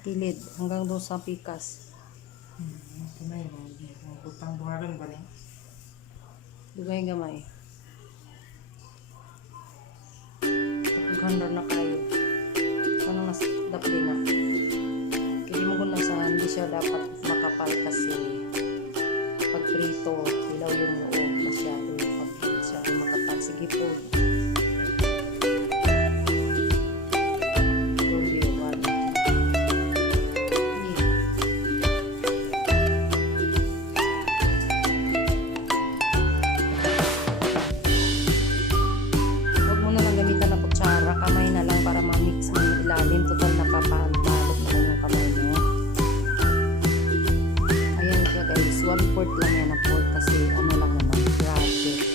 kilid hanggang doon sa pikas. Ito na yun. Butang buharan ba niya? Gamay-gamay. Pag-handle na kayo. Ano mas dapli na. Kaya mo kung nasa hindi siya dapat makapal kasi pag prito, ilaw yung loob masyado. Pag masyado makapal, sige po. Kamay na lang para ma-mix mo yung ilalim. Total napapabalot na lang yung kamay mo. Ayan siya guys. 1/4 lang yan. 1/4 kasi ano lang naman. Project.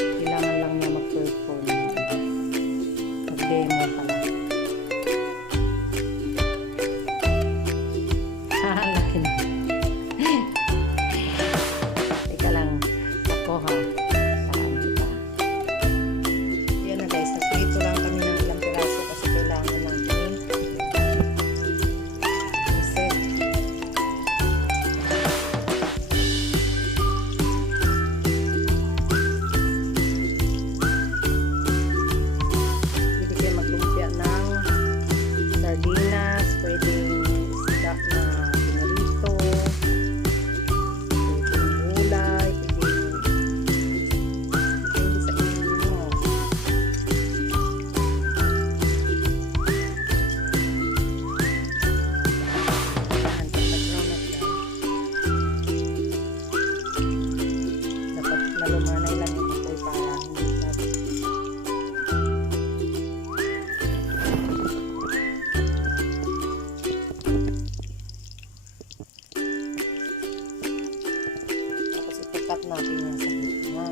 Kailangan lang niya mag-perform. Mag-demo pala. Laki na. Teka lang. Ako ha. Saan kita? Ayan na guys. Nagprito lang kami ng ilang piraso kasi kailangan ng set. Pwede kayo maglumpia ng sardinas, pwedeng isda na pinarito, pwedeng gulay, pwedeng sa inyo mo. Dapat malumanay lang yung apoy para hindi natin. Tapos itukat natin yan sa gitna.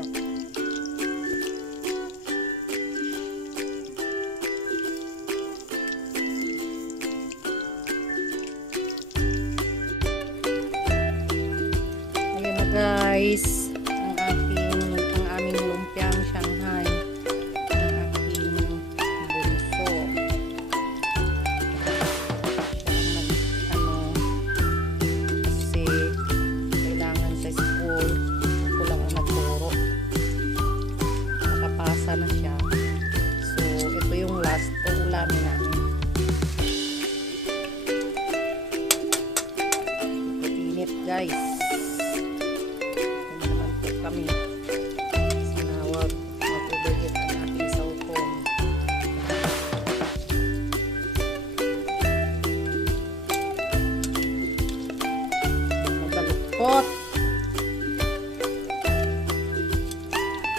Ayan na guys. Ang aming lumpiang Shanghai. Ang aking bunso. Siya ang kasi kailangan sa school. Ako lang ang nagturo. Nakapasa na siya. So, ito yung last ulamin namin. Init guys. Ano naman po kami. Sana wag mag-overheat ang ating cellphone. Mabaluktot.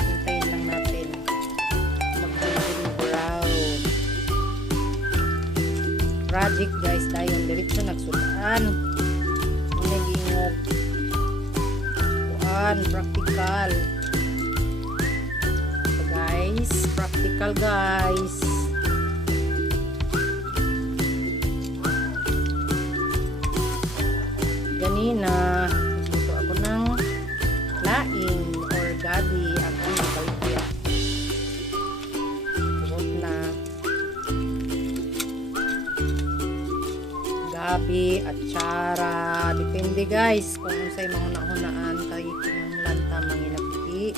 Hintayin lang natin. Mag-golden brown. Project guys, tayo diretso nagsulaan. Nagingog. Practical. So guys, practical guys. Ganina, nagluto ako ng laing or gabi. Ako ng kalipya. Turot na. Gabi, atsara. Depende guys kung unsay mahuna-hunaan kay kinahanglan manginapiti.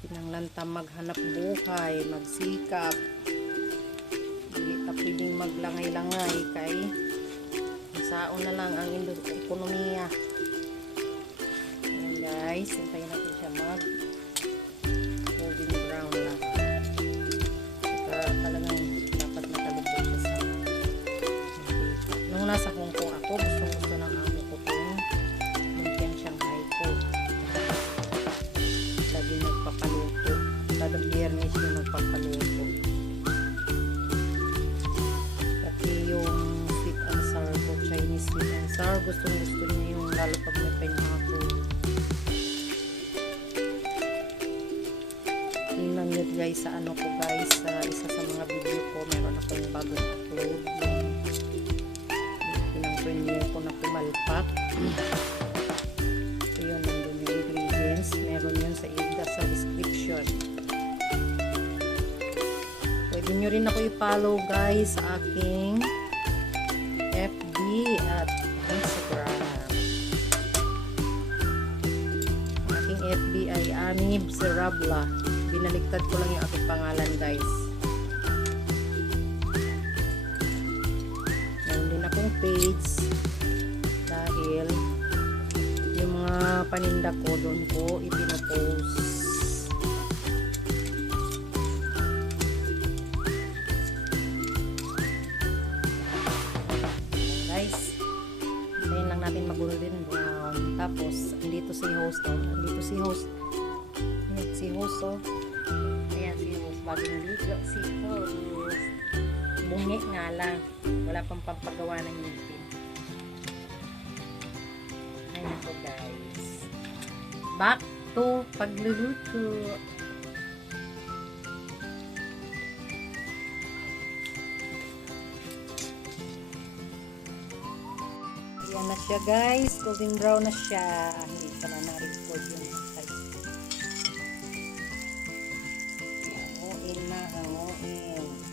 Kinahanglan maghanap buhay, magsikap. Dili ta pwedeng maglangay-langay kay saon na lang ang ekonomiya. Ayan guys, hintayin natin siya mag golden brown lang. Talagang dapat makalubog siya sa nung nasa Hong Kong ako, gusto ng amo ko kung lumpiang Shanghai ko. Lagi nagpapaluto. Kada biyernes yung nagpapaluto. Pati yung sweet and sour ko, Chinese sweet and sour, gusto niya yung lalo pag may pineapple. Tingnan nyo guys sa ano ko guys, sa isa sa mga video ko, meron akong bagong upload. Pinang-premiere ko na pumalpak. So yun, nandun yung ingredients. Meron yun sa description. Pwede nyo rin ako i-follow guys sa aking FB at Instagram. Ang aking FB ay Anib Serabla. Binaliktad ko lang yung aking pangalan, guys. Meron din akong page dahil yung mga paninda ko doon ko ipinopost. Guys, hintayin lang natin mag-golden brown. Tapos, andito si host, oh. Andito si host. Ayan, si host, oh. Ayan, si host. Bagong ligo, si host. Bungi nga lang. Wala pang pampagawa ng ngipin. Ayan po, guys. Back to pagluluto. Ayan na siya, guys. Golden brown na siya. Hindi pa na na-record yung type. Hanguin na, hanguin.